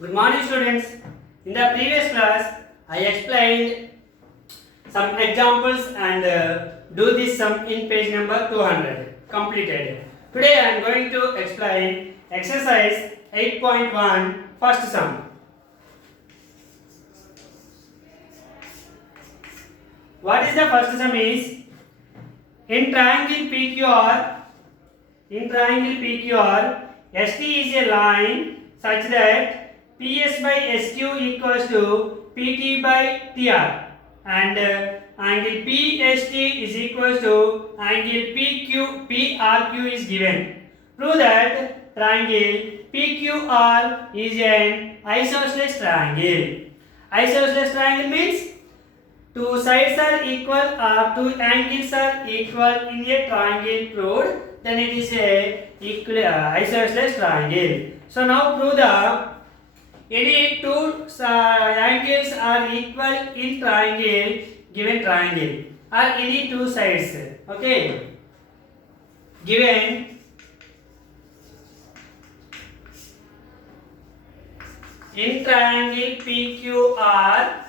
Good morning, students. In the previous class, I explained some examples and do this sum in page number 200. Completed. Today I am going to explain exercise 8.1 first sum. What is the first sum is in triangle PQR, ST is a line such that PS by SQ equals to PT by TR and angle PST is equals to angle PRQ is given. Prove that triangle PQR is an isosceles triangle. Isosceles triangle means two sides are equal or two angles are equal in a triangle proved, then it is a isosceles triangle. So now prove the any two angles are equal in triangle, given triangle, or any two sides. Okay, given in triangle PQR,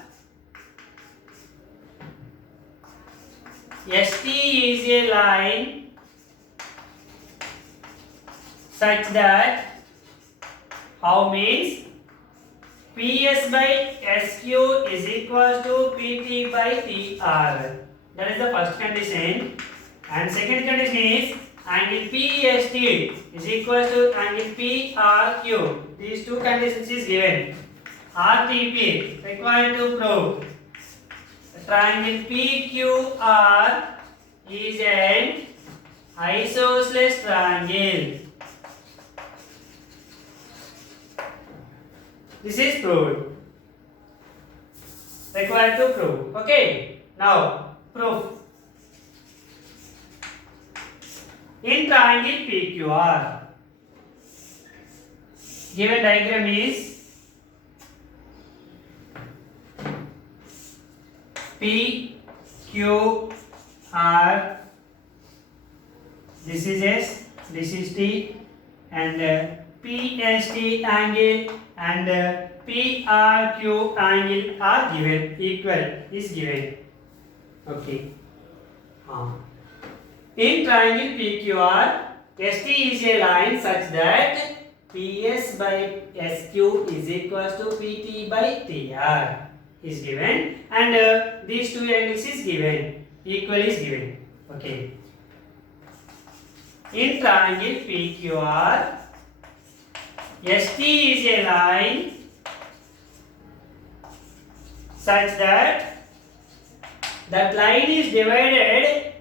ST is a line such that how means PS by SQ is equals to PT by TR. That is the first condition. And second condition is angle PST is equals to angle PRQ. These two conditions is given. RTP required to prove triangle PQR is an isosceles triangle. This is proved. Required to prove. Okay. Now proof. In triangle PQR, given diagram is PQR. This is S. This is T, and PST angle and PRQ angle are given, equal is given. Okay. In triangle PQR, ST is a line such that PS by SQ is equals to PT by TR is given, and these two angles is given, equal is given. Okay. In triangle PQR, ST is a line such that that line is divided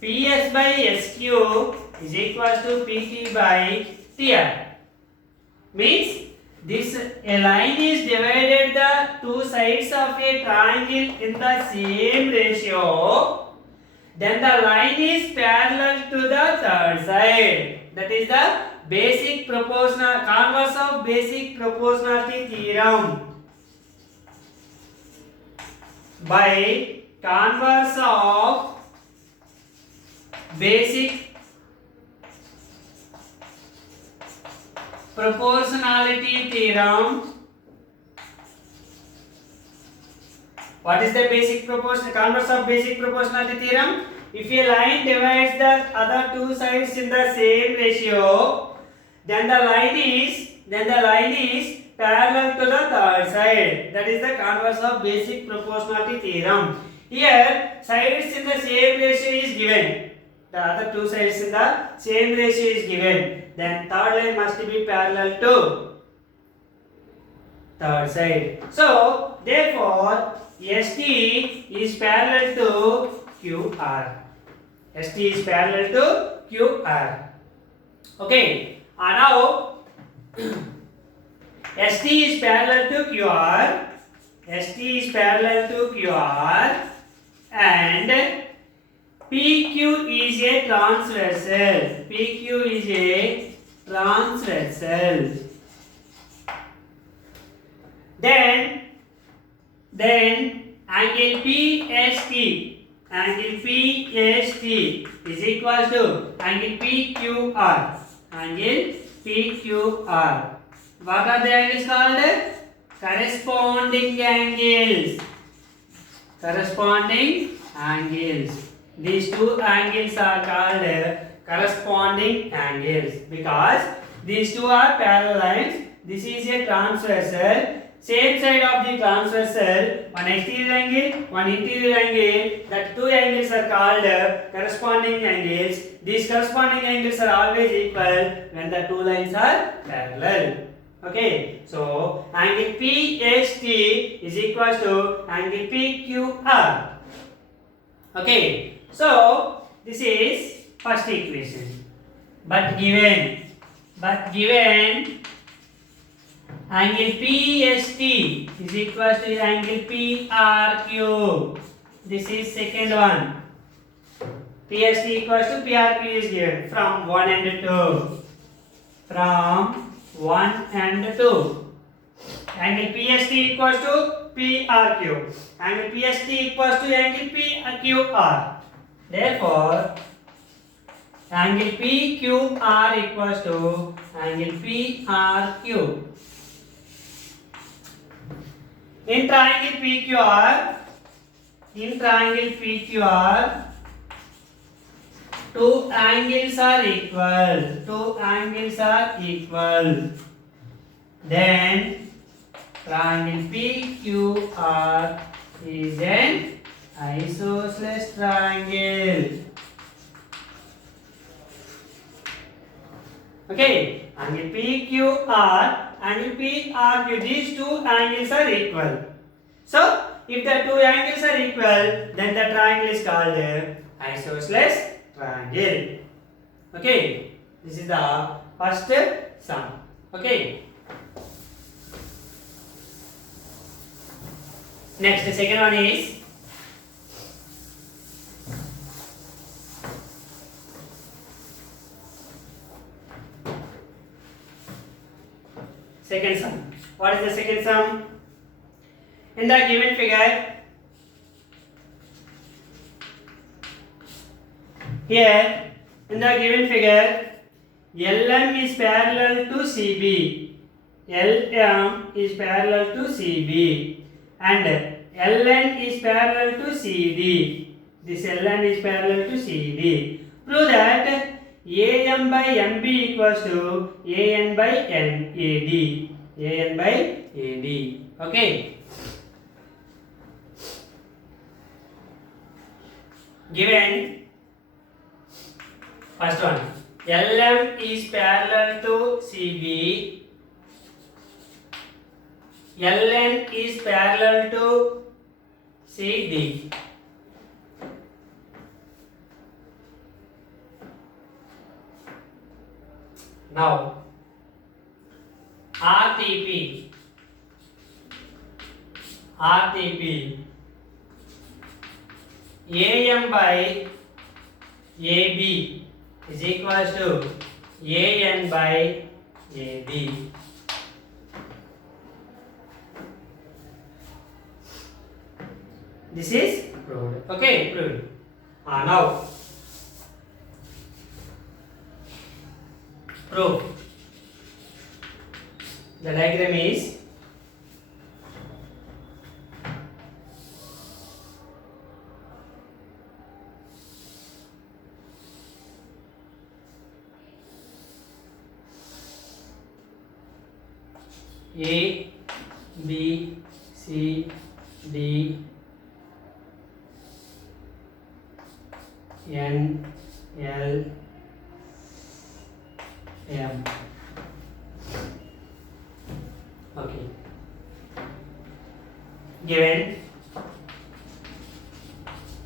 PS by SQ is equals to PT by TR. Means this a line is divided the two sides of a triangle in the same ratio, then the line is parallel to the third side. That is the basic proportional converse of basic proportionality theorem. By converse of basic proportionality theorem. What is the basic proportion converse of basic proportionality theorem? If a line divides the other two sides in the same ratio, then the line is parallel to the third side. That is the converse of basic proportionality theorem. Here sides in the same ratio is given. The other two sides in the same ratio is given. Then third line must be parallel to third side. So therefore ST is parallel to QR. ST is parallel to QR. Okay. Now ST is parallel to QR. ST is parallel to QR, and PQ is a transversal. PQ is a transversal. Then angle PST is equals to angle PQR. Angle PQR What are the angles called? Corresponding angles. Corresponding angles. These two angles are called corresponding angles because these two are parallel lines. This is a transversal. Same side of the transversal, one exterior angle, one interior angle. That two angles are called corresponding angles. These corresponding angles are always equal when the two lines are parallel. Okay, so angle PST is equal to angle PQR. Okay, so this is first equation. But given angle PST is equal to angle PRQ. This is second one. PST equals to PRQ is given from 1 and 2. From 1 and 2. Angle PST equals to PRQ. Angle PST equals to angle PQR. Therefore, angle PQR equals to angle PRQ. In triangle PQR, two angles are equal. Then triangle PQR is an isosceles triangle. Okay, angle PQR, angle PRQ, these two angles are equal. So, if the two angles are equal, then the triangle is called isosceles triangle. Okay, this is the first sum. Okay. Next, the second one is second sum. What is the second sum? In the given figure, here in the given figure, LM is parallel to CB. LM is parallel to CB and LN is parallel to CD. This LN is parallel to CD. Prove that AM by MB equals to AN by NAD. AN by AD. Okay. Given first one, LM is parallel to CB. LN is parallel to CD. Now, RTP AM by AB is equals to AN by AD. This is proved. Okay, proved. Now proof. The diagram is A, B, C, D, N, L, M. Okay. Given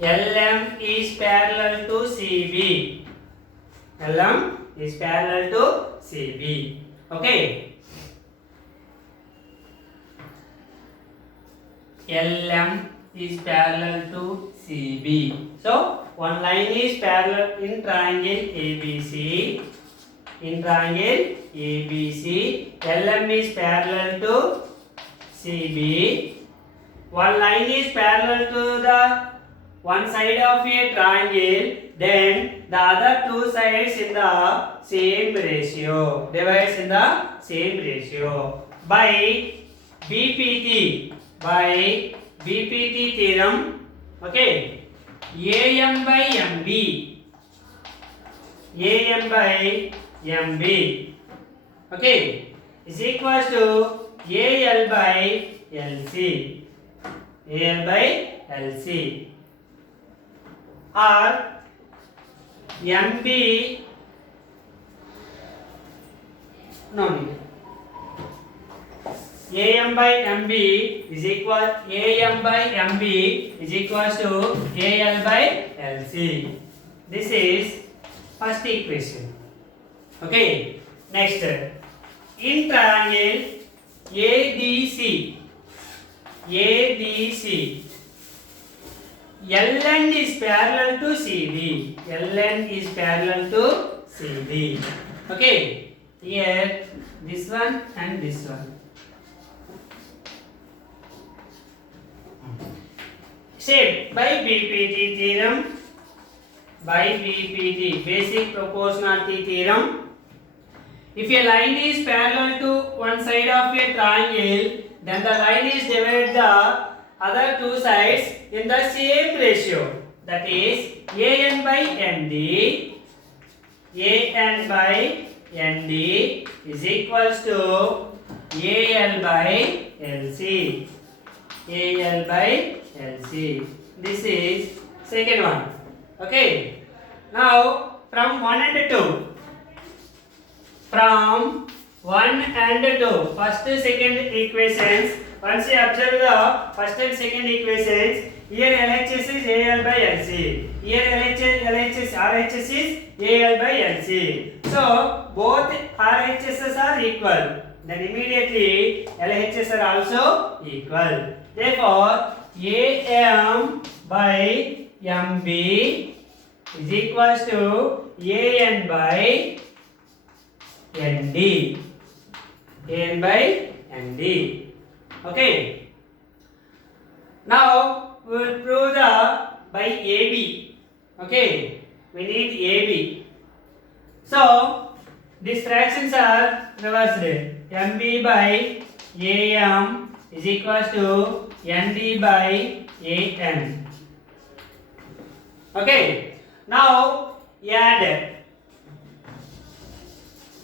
LM is parallel to CB. LM is parallel to CB. Okay. LM is parallel to CB. So, one line is parallel in triangle ABC. In triangle ABC, LM is parallel to CB. One line is parallel to the one side of a triangle. then the other two sides in the same ratio, divides in the same ratio by BPT, by BPT theorem. Okay, AM by MB, AM by MB, okay, is equals to AL by LC, AL by LC, or MB, no need, AM by MB is equal, AM by MB is equals to AL by LC. This is first equation. Okay, next, in triangle ADC, ADC, LN is parallel to CD, LN is parallel to CD. Okay, here this one and this one. Shaped by BPT theorem, by BPT, basic proportionality theorem. If a line is parallel to one side of a triangle, then the line is divided the other two sides in the same ratio. That is AN by ND, AN by ND is equals to AL by LC, AL by LC. This is second one. Okay. Now from 1 and 2. From 1 and 2. First second equations. Once you observe the first and second equations, here LHS is AL by LC. Here LHS RHS is AL by LC. So both RHSs are equal. Then immediately LHS are also equal. Therefore AM by MB is equals to AN by ND, AN by ND. Okay. Now we will prove the by AB. Okay, we need AB. So these fractions are reversed. MB by AM is equals to ND by AN. Okay. Now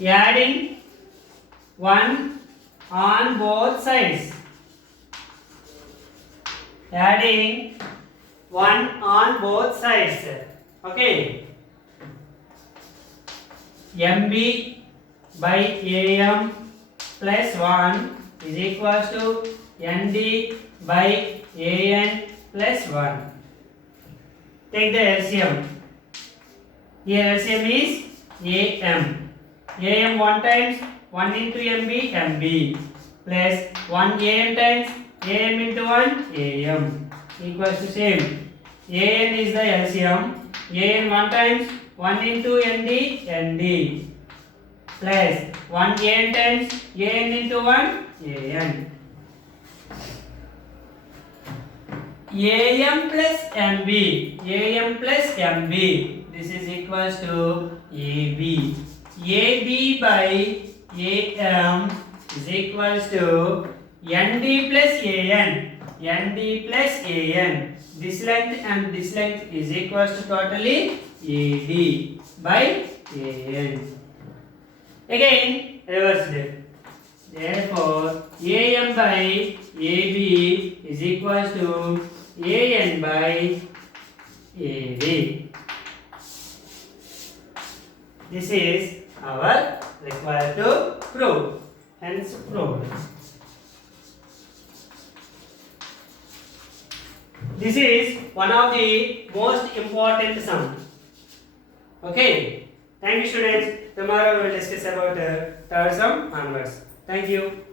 adding 1 on both sides. Adding 1 on both sides. Okay. MB by AM plus 1 is equals to ND by AN plus 1. Take the LCM. Here LCM is AM. AM 1 times 1 into MB, MB plus 1 AM times AM into 1 AM equals to same. AN is the LCM. AN 1 times 1 into ND, ND plus 1 AN times AN into 1 AN. AM plus MB, AM plus MB, this is equals to AB. AB by AM is equals to ND plus AN, ND plus AN. This length and this length is equals to totally AD by AN. Again reversed it. Therefore AM by AB is equals to AN by AD. This is our required to prove. Hence proved. This is one of the most important sum. Okay. Thank you, students. Tomorrow we will discuss about third sum onwards. Thank you.